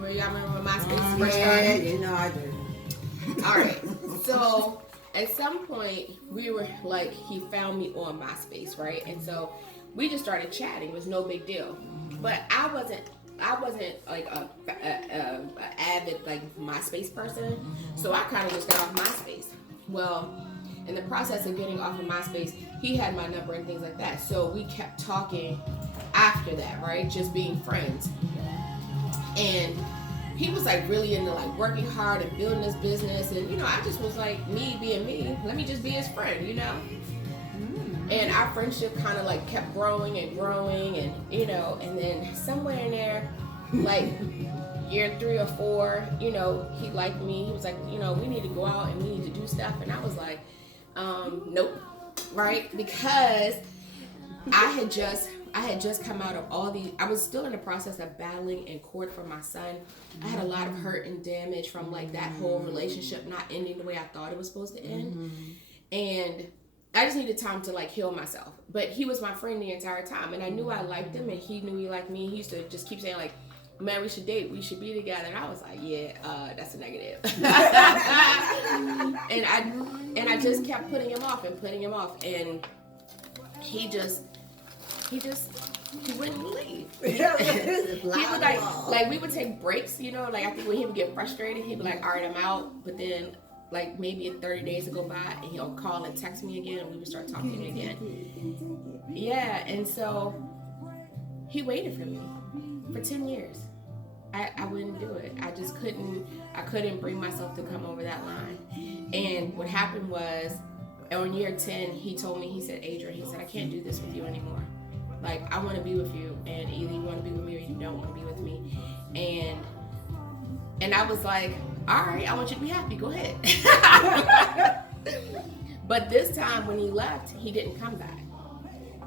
Well, y'all remember MySpace? Yeah, you know I do. All right. So at some point, we were like, he found me on MySpace, right? And so we just started chatting. It was no big deal. But I wasn't like a avid like MySpace person. So I kind of just got off MySpace. Well, in the process of getting off of MySpace, he had my number and things like that. So we kept talking after that, right? Just being friends. And he was like really into like working hard and building his business, and you know, I just was like me being me. Let me just be his friend, you know. And our friendship kind of like kept growing and growing, and you know, and then somewhere in there, like year 3 or 4, you know, he liked me. He was like, you know, we need to go out and we need to do stuff, and I was like, nope, right? Because I had just come out of all these. I was still in the process of battling in court for my son. I had a lot of hurt and damage from like that whole relationship not ending the way I thought it was supposed to end. And I just needed time to like heal myself. But he was my friend the entire time, and I knew I liked him, and he knew he liked me. He used to just keep saying like, man, we should date, we should be together. And I was like, yeah, that's a negative. and I just kept putting him off, and he wouldn't leave. He would like we would take breaks, you know, like I think when he would get frustrated, he'd be like, all right, I'm out. But then like maybe 30 days would go by and he'll call and text me again, and we would start talking again. Yeah, and so he waited for me for 10 years. I wouldn't do it. I just couldn't bring myself to come over that line. And what happened was, on year 10, he told me, he said, Adrian, he said, I can't do this with you anymore. Like, I want to be with you, and either you want to be with me or you don't want to be with me. And I was like, all right, I want you to be happy. Go ahead. But this time when he left, he didn't come back.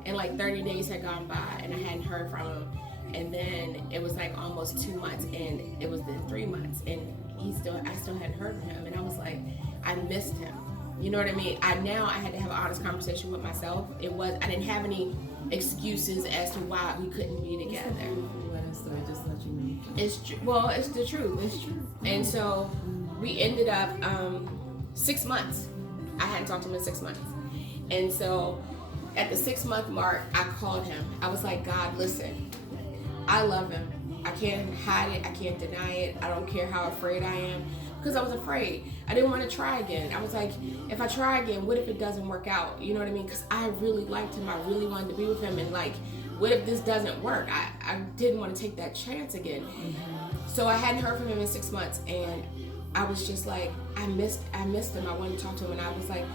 And like 30 days had gone by, and I hadn't heard from him. And then it was like almost 2 months, and it was then 3 months, and I still hadn't heard from him. And I was like, I missed him. You know what I mean? I had to have an honest conversation with myself. I didn't have any excuses as to why we couldn't be together. Just let you know. It's true. Well, it's the truth. It's true. And so we ended up 6 months. I hadn't talked to him in 6 months. And so at the 6-month mark, I called him. I was like, God, listen, I love him. I can't hide it. I can't deny it. I don't care how afraid I am. Because I was afraid. I didn't want to try again. I was like, if I try again, what if it doesn't work out? You know what I mean? Because I really liked him. I really wanted to be with him. And like, what if this doesn't work? I didn't want to take that chance again. So I hadn't heard from him in 6 months. And I was just like, I missed him. I wanted to talk to him. And I was like,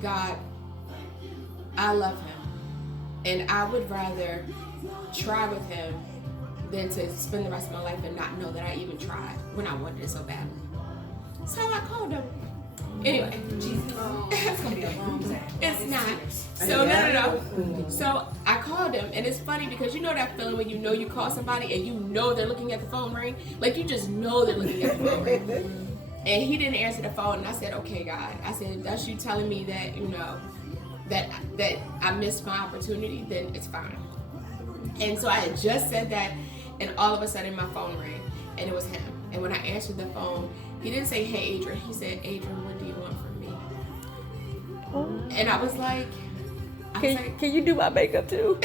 God, I love him. And I would rather try with him than to spend the rest of my life and not know that I even tried when I wanted it so badly. So I called him. Anyway, Jesus, It's gonna be a long day. it's not. So no. So I called him, and it's funny because you know that feeling when you know you call somebody and you know they're looking at the phone ring, like you just know they're looking at the phone ring. And he didn't answer the phone, and I said, "Okay, God," I said, "That's you telling me that you know that I missed my opportunity. Then it's fine." And so I had just said that, and all of a sudden my phone rang, and it was him. And when I answered the phone, he didn't say, "Hey, Adrian." He said, "Adrian, what do you want from me?" And I was like, Can you do my makeup too?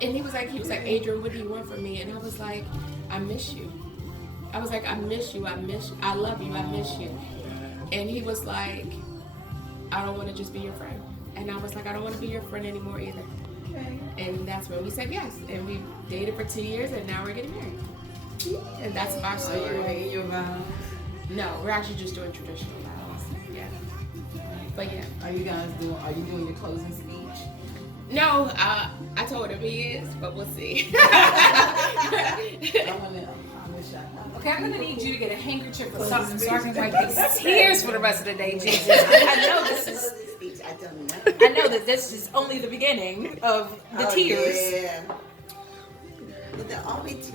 and he was like, "Adrian, what do you want from me?" And I was like, "I miss you." I was like, "I miss you. I miss you. I love you. I miss you." And he was like, "I don't want to just be your friend." And I was like, "I don't want to be your friend anymore either." Okay. And that's when we said yes. And we dated for 2 years, and now we're getting married. And that's my Are you story. making your vows? No, we're actually just doing traditional vows. Yeah. But yeah. Are you doing your closing speech? No, I told him he is, but we'll see. Okay, I'm gonna need you to get a handkerchief or something so I can wipe these tears for the rest of the day, Jesus. I know this is. I know that this is only the beginning of the tears. Yeah. But the only tears